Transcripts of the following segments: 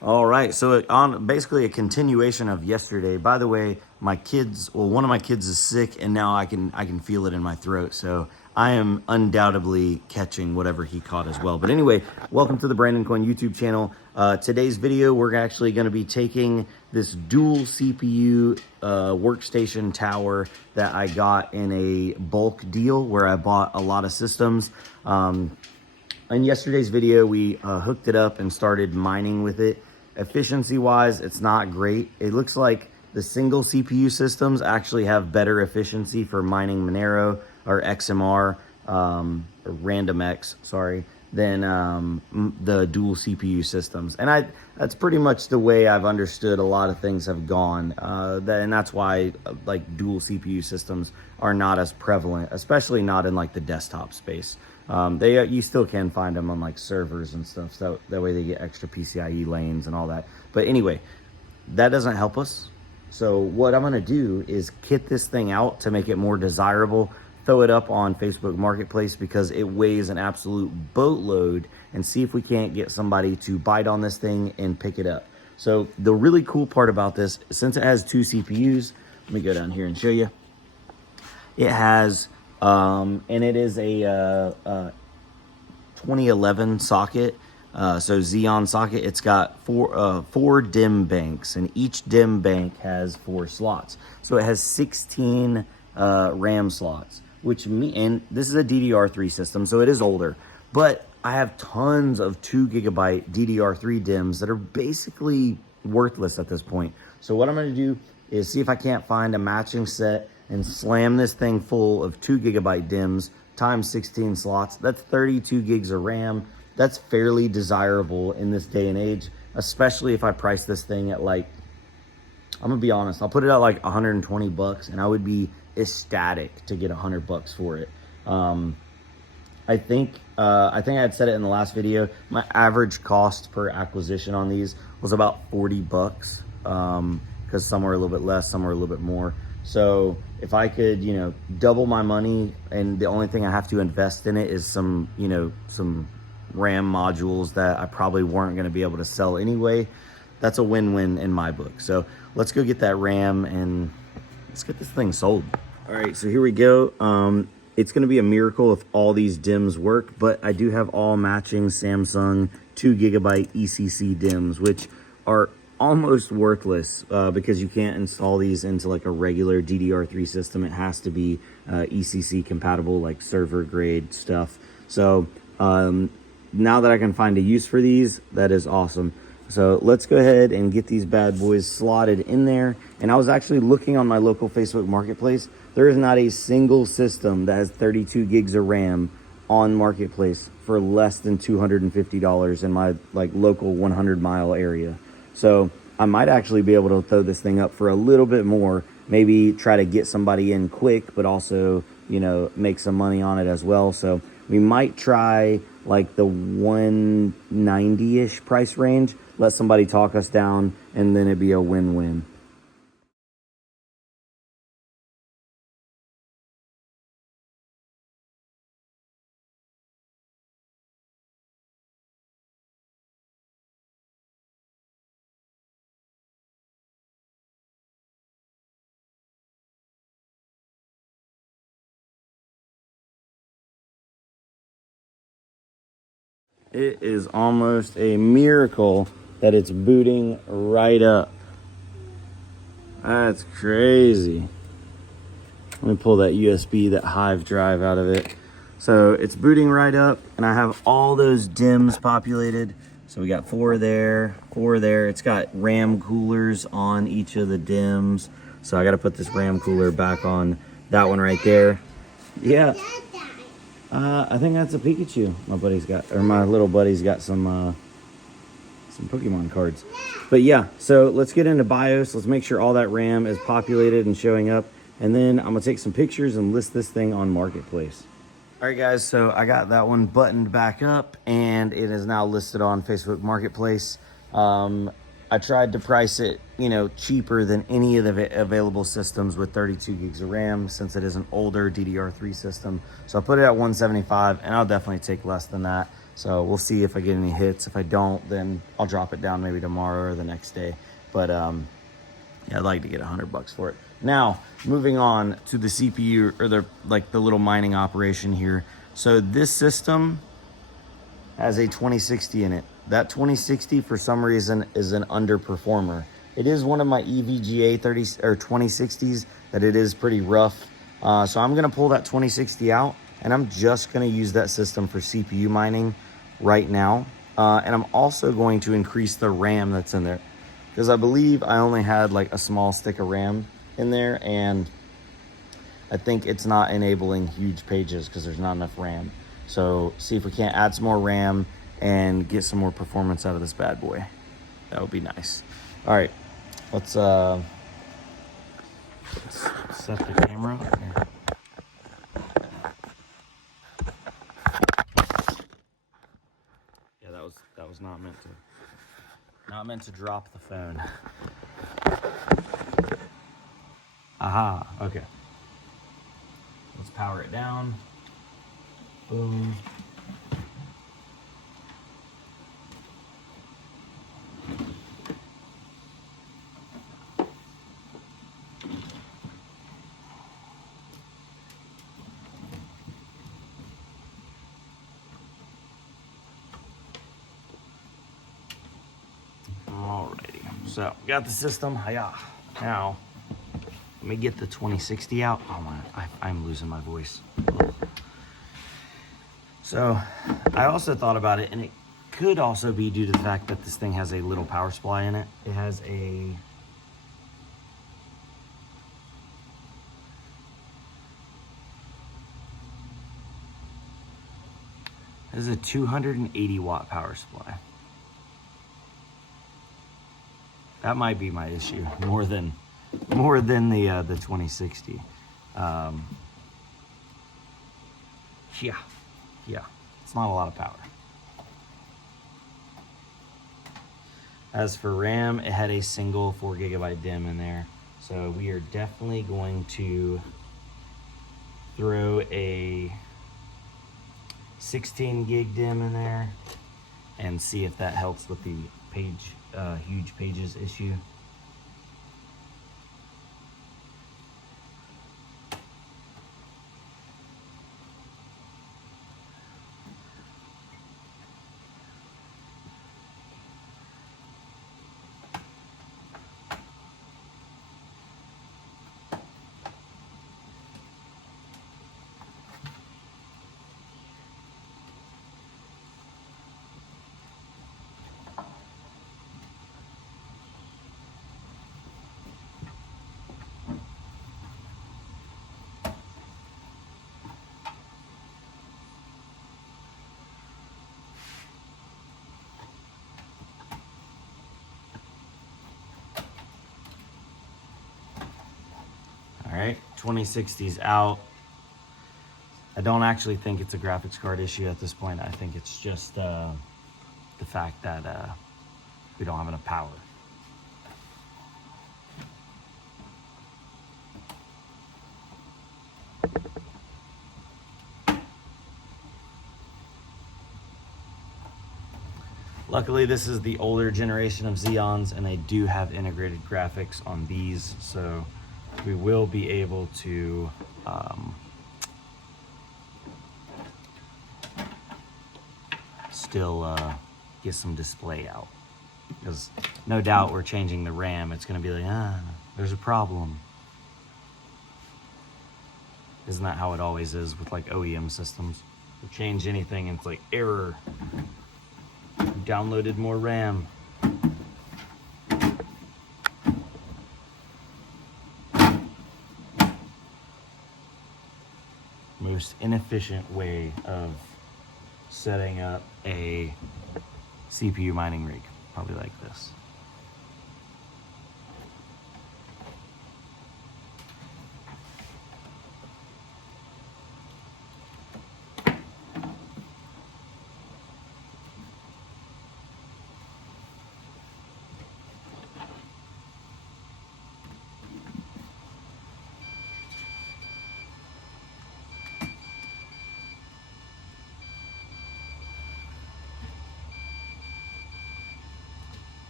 All right, so on basically a continuation of yesterday. By the way, my kids, well, one of my kids is sick, and now I can feel it in my throat. So I am undoubtedly catching whatever he caught as well. But anyway, welcome to the Brandon Coin YouTube channel. Today's video, we're actually going to be taking this dual CPU workstation tower that I got in a bulk deal where I bought a lot of systems. In yesterday's video, we hooked it up and started mining with it. Efficiency wise, it's not great. It looks like the single CPU systems actually have better efficiency for mining Monero or XMR, or RandomX, sorry, than the dual CPU systems. And that's pretty much the way I've understood a lot of things have gone. And that's why like dual CPU systems are not as prevalent, especially not in like the desktop space. You still can find them on like servers and stuff, so that way they get extra PCIe lanes and all that. But anyway, that doesn't help us. So what I'm gonna do is kit this thing out to make it more desirable, throw it up on Facebook Marketplace because it weighs an absolute boatload, and see if we can't get somebody to bite on this thing and pick it up. So the really cool part about this, since it has two CPUs, let me go down here and show you. It has and it is a 2011 socket, so Xeon socket. It's got four DIMM banks, and each DIMM bank has 4 slots. So it has 16 RAM slots, and this is a DDR3 system, so it is older. But I have tons of 2 GB DDR3 DIMMs that are basically worthless at this point. So what I'm going to do is see if I can't find a matching set and slam this thing full of 2 GB DIMMs times 16 slots. That's 32 gigs of RAM. That's fairly desirable in this day and age, especially if I price this thing at like, I'm gonna be honest, I'll put it at like 120 bucks, and I would be ecstatic to get 100 bucks for it. I think I had said it in the last video. My average cost per acquisition on these was about 40 bucks, because some are a little bit less, some are a little bit more. So if I could, double my money, and the only thing I have to invest in it is some RAM modules that I probably weren't going to be able to sell anyway, that's a win-win in my book. So let's go get that RAM and let's get this thing sold. All right, so here we go. It's going to be a miracle if all these DIMMs work, but I do have all matching Samsung 2 GB ECC DIMMs, which are almost worthless because you can't install these into like a regular DDR3 system. It has to be ECC compatible, like server grade stuff. So now that I can find a use for these, that is awesome. So let's go ahead and get these bad boys slotted in there. And I was actually looking on my local Facebook Marketplace. There is not a single system that has 32 gigs of RAM on Marketplace for less than $250 in my like local 100-mile area. So I might actually be able to throw this thing up for a little bit more, maybe try to get somebody in quick, but also, make some money on it as well. So we might try like the 190-ish price range, let somebody talk us down, and then it'd be a win-win. It is almost a miracle that it's booting right up. That's crazy. Let me pull that USB, that Hive drive out of it. So it's booting right up, and I have all those DIMMs populated. So we got 4 there, 4 there. It's got RAM coolers on each of the DIMMs. So I got to put this RAM cooler back on that one right there. Yeah. I think that's a Pikachu. My little buddy's got some Pokemon cards. But yeah, so let's get into BIOS. Let's make sure all that RAM is populated and showing up. And then I'm gonna take some pictures and list this thing on Marketplace. All right, guys, so I got that one buttoned back up, and it is now listed on Facebook Marketplace. I tried to price it, cheaper than any of the available systems with 32 gigs of RAM, since it is an older DDR3 system. So I put it at 175, and I'll definitely take less than that. So we'll see if I get any hits. If I don't, then I'll drop it down maybe tomorrow or the next day. But yeah, I'd like to get $100 for it. Now, moving on to the CPU, or the little mining operation here. So this system has a 2060 in it. That 2060 for some reason is an underperformer. It is one of my EVGA 2060s that it is pretty rough. So I'm gonna pull that 2060 out, and I'm just gonna use that system for CPU mining right now. And I'm also going to increase the RAM that's in there, because I believe I only had like a small stick of RAM in there, and I think it's not enabling huge pages because there's not enough RAM. So see if we can't add some more RAM and get some more performance out of this bad boy. That would be nice. All right, let's set the camera here. Yeah, that was not meant to drop the phone. Aha, okay. Let's power it down. Boom. Alrighty, so got the system. Hiya. Now, let me get the 2060 out. Oh my, I'm losing my voice. So I also thought about it, and it could also be due to the fact that this thing has a little power supply in it. It has a This is a 280 watt power supply. That might be my issue more than the 2060. Yeah, it's not a lot of power. As for RAM, it had a single 4 gigabyte DIMM in there, so we are definitely going to throw a 16 gig DIMM in there and see if that helps with the huge pages issue. All right, 2060's out. I don't actually think it's a graphics card issue at this point. I think it's just the fact that we don't have enough power. Luckily, this is the older generation of Xeons, and they do have integrated graphics on these, so we will be able to still get some display out. Because no doubt we're changing the RAM. It's going to be like, there's a problem. Isn't that how it always is with like OEM systems? You change anything and it's like, error. You downloaded more RAM. Most inefficient way of setting up a CPU mining rig, probably like this.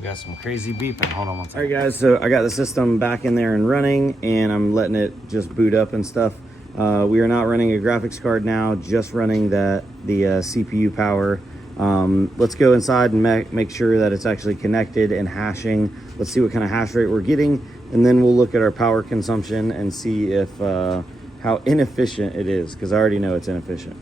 We got some crazy beeping. Hold on one second. All right, guys, so I got the system back in there and running, and I'm letting it just boot up and stuff. We are not running a graphics card now, just running the CPU power. Let's go inside and make sure that it's actually connected and hashing. Let's see what kind of hash rate we're getting, and then we'll look at our power consumption and see if how inefficient it is, because I already know it's inefficient.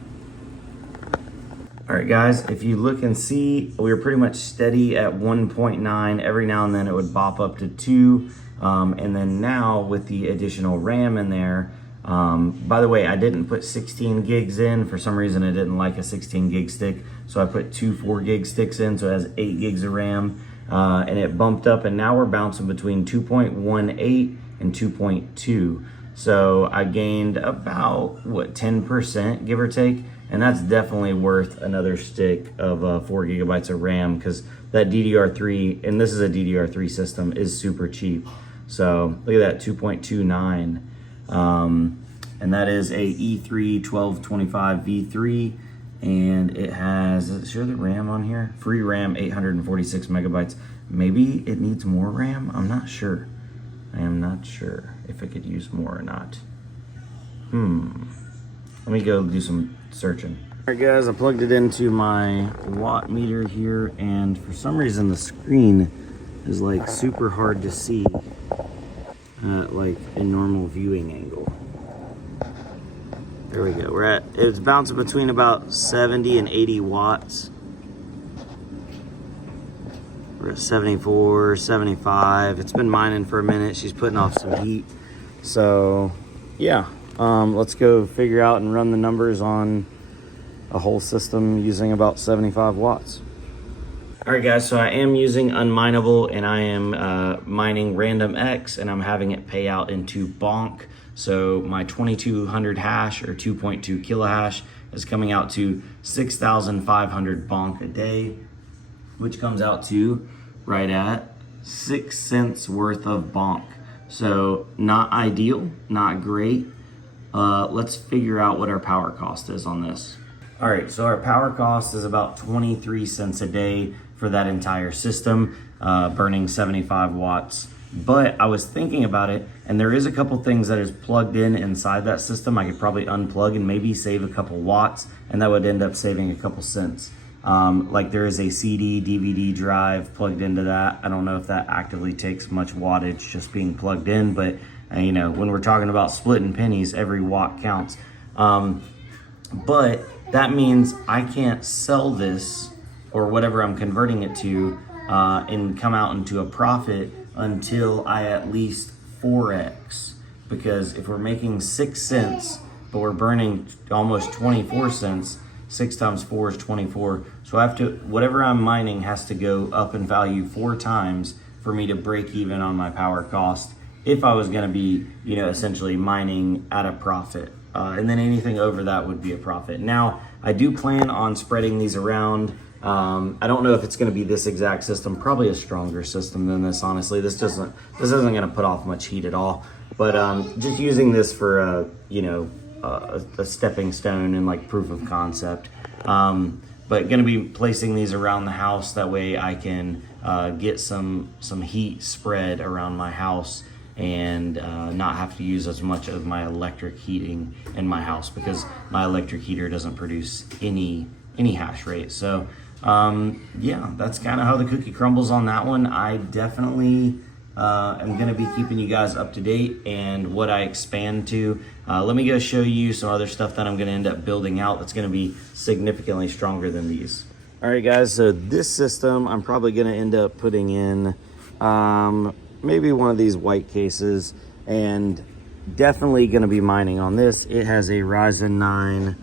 All right, guys, if you look and see, we were pretty much steady at 1.9. Every now and then it would bop up to 2. And then now with the additional RAM in there, by the way, I didn't put 16 gigs in. For some reason, I didn't like a 16 gig stick. So I put 2 4 gig sticks in, so it has 8 gigs of RAM. And it bumped up, and now we're bouncing between 2.18 and 2.2. So I gained about, what, 10%, give or take. And that's definitely worth another stick of 4 gigabytes of RAM, because that DDR3, and this is a DDR3 system, is super cheap. So look at that, 2.29. And that is a E3 1225 V3. And it has, does it show the RAM on here? Free RAM, 846 megabytes. Maybe it needs more RAM? I'm not sure. I am not sure if it could use more or not. Let me go do some searching. All right, guys, I plugged it into my watt meter here, and for some reason the screen is like super hard to see at like a normal viewing angle. There we go. It's bouncing between about 70 and 80 watts. We're at 74, 75. It's been mining for a minute. She's putting off some heat. So yeah, let's go figure out and run the numbers on a whole system using about 75 watts. All right, guys, so I am using Unmineable, and I am mining Random X, and I'm having it pay out into bonk. So my 2200 hash or 2.2 kilohash is coming out to 6,500 bonk a day, which comes out to right at 6 cents worth of bonk. So not ideal, not great. Let's figure out what our power cost is on this. All right, so our power cost is about 23 cents a day for that entire system, burning 75 watts. But I was thinking about it, and there is a couple things that is plugged in inside that system I could probably unplug and maybe save a couple watts, and that would end up saving a couple cents. Like there is a CD, DVD drive plugged into that. I don't know if that actively takes much wattage just being plugged in, but you know, when we're talking about splitting pennies, every watt counts. But that means I can't sell this or whatever I'm converting it to and come out into a profit until I at least 4x. Because if we're making 6 cents, but we're burning almost 24 cents, 6 times 4 is 24. So I have to, whatever I'm mining has to go up in value 4 times for me to break even on my power cost if I was gonna be, you know, essentially mining at a profit. And then anything over that would be a profit. Now, I do plan on spreading these around. I don't know if it's going to be this exact system, probably a stronger system than this, honestly. This isn't going to put off much heat at all, but just using this for you know, a stepping stone and like proof of concept. But going to be placing these around the house, that way I can get some heat spread around my house and not have to use as much of my electric heating in my house, because my electric heater doesn't produce any hash rate. So yeah, that's kind of how the cookie crumbles on that one. I definitely am going to be keeping you guys up to date and what I expand to. Let me go show you some other stuff that I'm going to end up building out that's going to be significantly stronger than these. All right, guys, so this system I'm probably going to end up putting in maybe one of these white cases, and definitely going to be mining on this. It has a Ryzen 9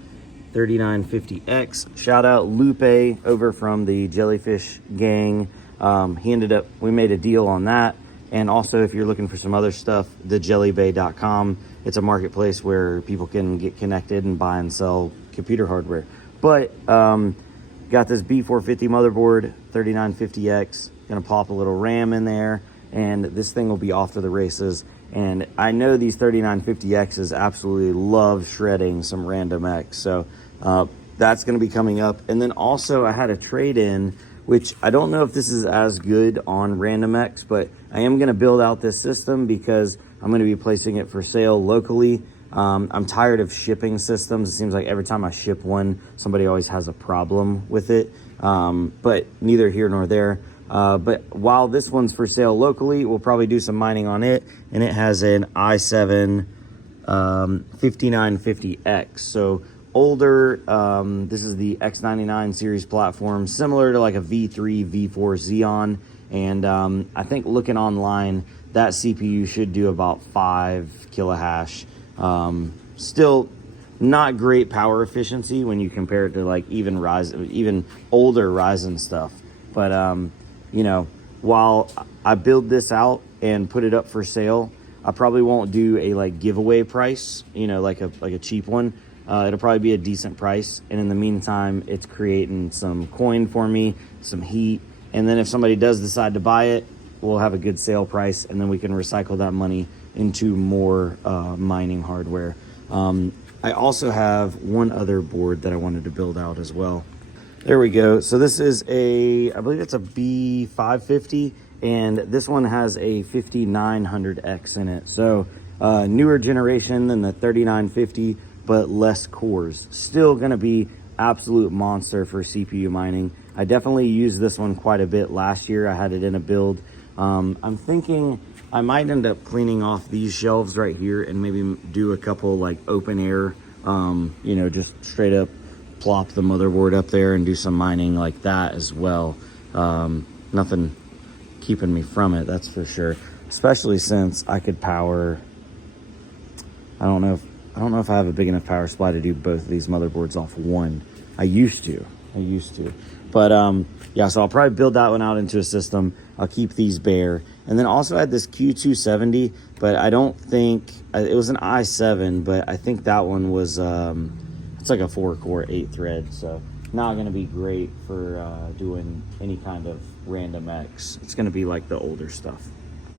3950X. Shout out Lupe over from the Jellyfish gang. We made a deal on that. And also, if you're looking for some other stuff, thejellybay.com. It's a marketplace where people can get connected and buy and sell computer hardware. But got this B450 motherboard, 3950X. Gonna pop a little RAM in there, and this thing will be off to the races. And I know these 3950Xs absolutely love shredding some Random X. So that's going to be coming up. And then also I had a trade-in which I don't know if this is as good on RandomX, but I am going to build out this system because I'm going to be placing it for sale locally. I'm tired of shipping systems. It seems like every time I ship one, somebody always has a problem with it. But neither here nor there. But while this one's for sale locally, we'll probably do some mining on it. And it has an i7 5950X. So older, this is the X99 series platform, similar to like a V3, V4 Xeon. And I think looking online, that CPU should do about 5 kilohash. Still not great power efficiency when you compare it to like even older Ryzen stuff. But you know, while I build this out and put it up for sale, I probably won't do a like giveaway price, you know, like a cheap one. It'll probably be a decent price. And in the meantime, it's creating some coin for me, some heat. And then if somebody does decide to buy it, we'll have a good sale price, and then we can recycle that money into more mining hardware. I also have one other board that I wanted to build out as well. There we go. So this is I believe it's a B550, and this one has a 5900X in it. So newer generation than the 3950, but less cores. Still gonna be absolute monster for CPU mining. I definitely used this one quite a bit last year. I had it in a build. I'm thinking I might end up cleaning off these shelves right here and maybe do a couple like open air, you know, just straight up plop the motherboard up there and do some mining like that as well. Nothing keeping me from it, that's for sure. Especially since I could power, I don't know if I have a big enough power supply to do both of these motherboards off one. I used to. But yeah, so I'll probably build that one out into a system. I'll keep these bare. And then also I had this Q270, but I don't think, it was an i7, but I think that one was, it's like a 4-core, 8-thread. So not going to be great for doing any kind of RandomX. It's going to be like the older stuff.